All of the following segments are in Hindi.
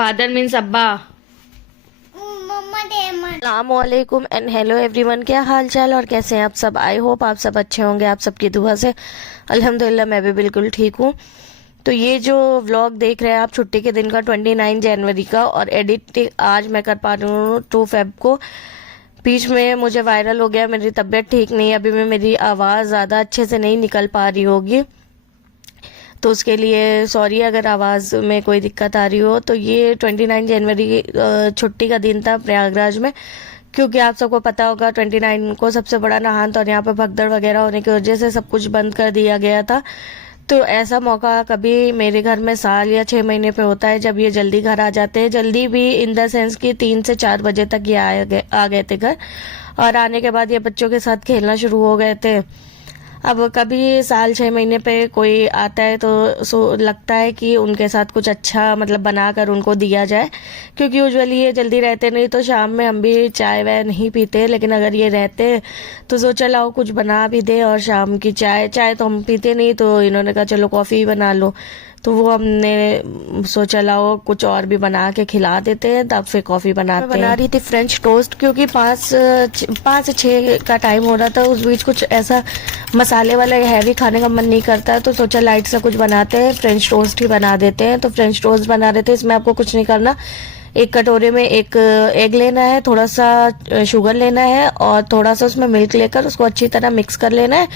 फादर मीन्स अब्बा। अस्सलामुअलैकुम एंड हेलो एवरीवन, क्या हाल चाल और कैसे हैं आप सब। आई होप आप सब अच्छे होंगे। आप सबकी दुआ से अल्हम्दुलिल्लाह मैं भी बिल्कुल ठीक हूँ। तो ये जो व्लॉग देख रहे हैं आप छुट्टी के दिन का 29 जनवरी का, और एडिट आज मैं कर पा रही हूँ 2 फेब को। बीच में मुझे वायरल हो गया, मेरी तबीयत ठीक नहीं है अभी, मेरी आवाज़ ज़्यादा अच्छे से नहीं निकल पा रही होगी, तो उसके लिए सॉरी अगर आवाज़ में कोई दिक्कत आ रही हो। तो ये 29 जनवरी छुट्टी का दिन था प्रयागराज में, क्योंकि आप सबको पता होगा 29 को सबसे बड़ा नहान, और यहाँ पर भगदड़ वगैरह होने की वजह से सब कुछ बंद कर दिया गया था। तो ऐसा मौका कभी मेरे घर में साल या 6 महीने पे होता है जब ये जल्दी घर आ जाते हैं। जल्दी भी इन द सेंस कि 3 से 4 बजे तक ये आ गए थे घर, और आने के बाद ये बच्चों के साथ खेलना शुरू हो गए थे। अब कभी साल 6 महीने पे कोई आता है तो लगता है कि उनके साथ कुछ अच्छा मतलब बनाकर उनको दिया जाए, क्योंकि यूजुअली ये जल्दी रहते नहीं, तो शाम में हम भी चाय वाय नहीं पीते, लेकिन अगर ये रहते तो सोचा लाओ कुछ बना भी दे। और शाम की चाय तो हम पीते नहीं, तो इन्होंने कहा चलो कॉफ़ी बना लो, तो वो हमने सोचा लाओ कुछ और भी बना के खिला देते हैं, तब फिर कॉफ़ी बनाते हैं। बना रही थी फ्रेंच टोस्ट, क्योंकि 5 से 6 का टाइम हो रहा था। उस बीच कुछ ऐसा मसाले वाला हैवी खाने का मन नहीं करता, तो सोचा लाइट सा कुछ बनाते हैं, फ्रेंच टोस्ट ही बना देते हैं। तो फ्रेंच टोस्ट बना रहे थे। इसमें आपको कुछ नहीं करना, एक कटोरे में एक एग लेना है, थोड़ा सा शुगर लेना है, और थोड़ा सा उसमें मिल्क लेकर उसको अच्छी तरह मिक्स कर लेना है।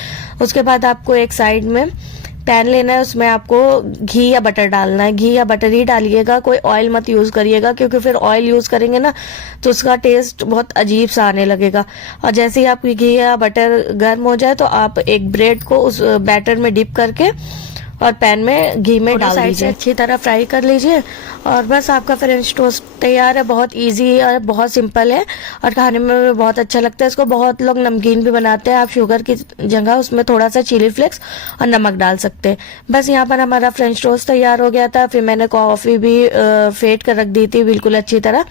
उसके बाद आपको एक साइड में पैन लेना है, उसमें आपको घी या बटर डालना है। घी या बटर ही डालिएगा, कोई ऑयल मत यूज़ करिएगा, क्योंकि फिर ऑयल यूज़ करेंगे ना तो उसका टेस्ट बहुत अजीब सा आने लगेगा। और जैसे ही आपकी घी या बटर गर्म हो जाए तो आप एक ब्रेड को उस बैटर में डिप करके और पैन में घी में डाल दीजिए, अच्छी तरह फ्राई कर लीजिए, और बस आपका फ्रेंच टोस्ट तैयार है। बहुत इजी और बहुत सिंपल है, और खाने में भी बहुत अच्छा लगता है। इसको बहुत लोग नमकीन भी बनाते हैं। आप शुगर की जगह उसमें थोड़ा सा चिली फ्लेक्स और नमक डाल सकते हैं। बस यहाँ पर हमारा फ्रेंच टोस्ट तैयार हो गया था। फिर मैंने कॉफ़ी भी फेंट कर रख दी थी बिल्कुल अच्छी तरह,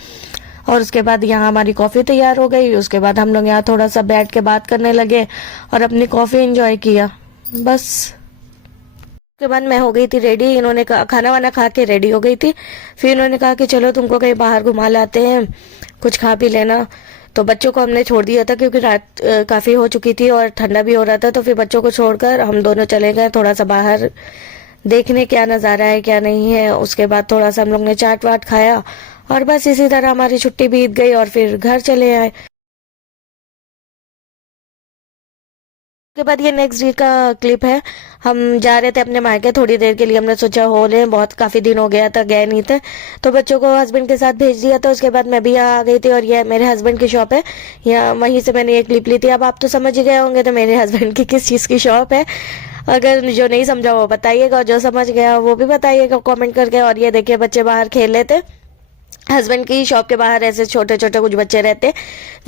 और उसके बाद यहाँ हमारी कॉफ़ी तैयार हो गई। उसके बाद हम लोग यहाँ थोड़ा सा बैठ के बात करने लगे और अपनी कॉफ़ी इंजॉय किया। बस उसके बाद मैं हो गई थी रेडी। इन्होंने खाना वाना खा के रेडी हो गई थी। फिर इन्होंने कहा कि चलो तुमको कहीं बाहर घुमा लाते हैं, कुछ खा पी लेना। तो बच्चों को हमने छोड़ दिया था, क्योंकि रात काफ़ी हो चुकी थी और ठंडा भी हो रहा था। तो फिर बच्चों को छोड़कर हम दोनों चले गए थोड़ा सा बाहर देखने, क्या नज़ारा है क्या नहीं है। उसके बाद थोड़ा सा हम लोग ने चाट वाट खाया, और बस इसी तरह हमारी छुट्टी बीत गई और फिर घर चले आए। उसके बाद ये नेक्स्ट डे का क्लिप है। हम जा रहे थे अपने मायके थोड़ी देर के लिए, हमने सोचा हो ले, बहुत काफ़ी दिन हो गया था गए नहीं थे, तो बच्चों को हस्बैंड के साथ भेज दिया था। उसके बाद मैं भी यहाँ आ गई थी, और ये मेरे हस्बैंड की शॉप है, यहाँ वहीं से मैंने ये क्लिप ली थी। अब आप तो समझ ही गए होंगे तो मेरे हस्बैंड की किस चीज़ की शॉप है। अगर जो नहीं समझा वो बताइएगा, और जो समझ गया वो भी बताइएगा कॉमेंट करके। और ये देखिए बच्चे बाहर खेल रहे थे। हस्बैंड की शॉप के बाहर ऐसे छोटे छोटे कुछ बच्चे रहते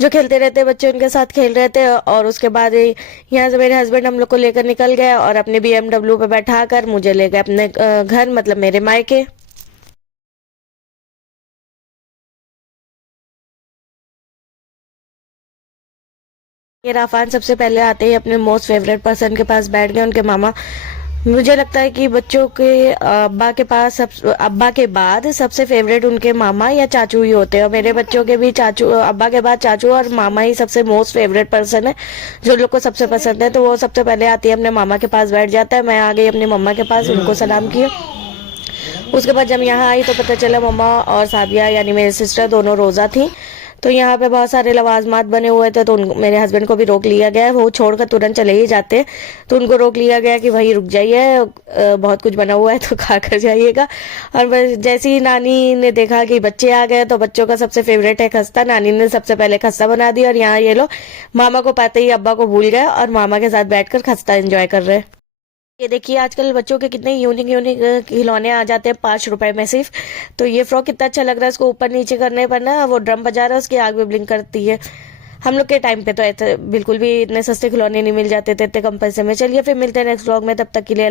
जो खेलते रहते, बच्चे उनके साथ खेल रहे थे। और उसके बाद यहाँ से मेरे हस्बैंड हम लोग को लेकर निकल गए, और अपने BMW पे बैठा कर मुझे ले गए अपने घर, मतलब मेरे मायके। ये राफान सबसे पहले आते ही अपने मोस्ट फेवरेट पर्सन के पास बैठ गए, उनके मामा। मुझे लगता है कि बच्चों के अब्बा के बाद सबसे फेवरेट उनके मामा या चाचू ही होते हैं, और मेरे बच्चों के भी चाचू, अब्बा के बाद चाचू और मामा ही सबसे मोस्ट फेवरेट पर्सन है, जो लोग को सबसे पसंद है। तो वो सबसे पहले आती है अपने मामा के पास बैठ जाता है। मैं आ गई अपनी मम्मा के पास, उनको सलाम किया। उसके बाद जब यहाँ आई तो पता चला मम्मा और साबिया यानी मेरी सिस्टर दोनों रोज़ा थी। तो यहाँ पे बहुत सारे लवाजमात बने हुए थे, तो मेरे हस्बैंड को भी रोक लिया गया। वो छोड़कर तुरंत चले ही जाते, तो उनको रोक लिया गया कि भाई रुक जाइए, बहुत कुछ बना हुआ है तो खा कर जाइएगा। और बस जैसे ही नानी ने देखा कि बच्चे आ गए, तो बच्चों का सबसे फेवरेट है खस्ता, नानी ने सबसे पहले खस्ता बना दिया। और यहाँ ये लोग मामा को पाते ही अब्बा को भूल गए और मामा के साथ बैठकर खस्ता एंजॉय कर रहे हैं। ये देखिए आजकल बच्चों के कितने यूनिक यूनिक खिलौने आ जाते हैं 5 रुपए में सिर्फ। तो ये फ्रॉक कितना अच्छा लग रहा है, इसको ऊपर नीचे करने पर ना वो ड्रम बजा रहा है, उसकी आग भी ब्लिंक करती है। हम लोग के टाइम पे तो ऐसे बिल्कुल भी इतने सस्ते खिलौने नहीं मिल जाते थे इतने कम पैसे में। चलिए फिर मिलते हैं नेक्स्ट व्लॉग में, तब तक के लिए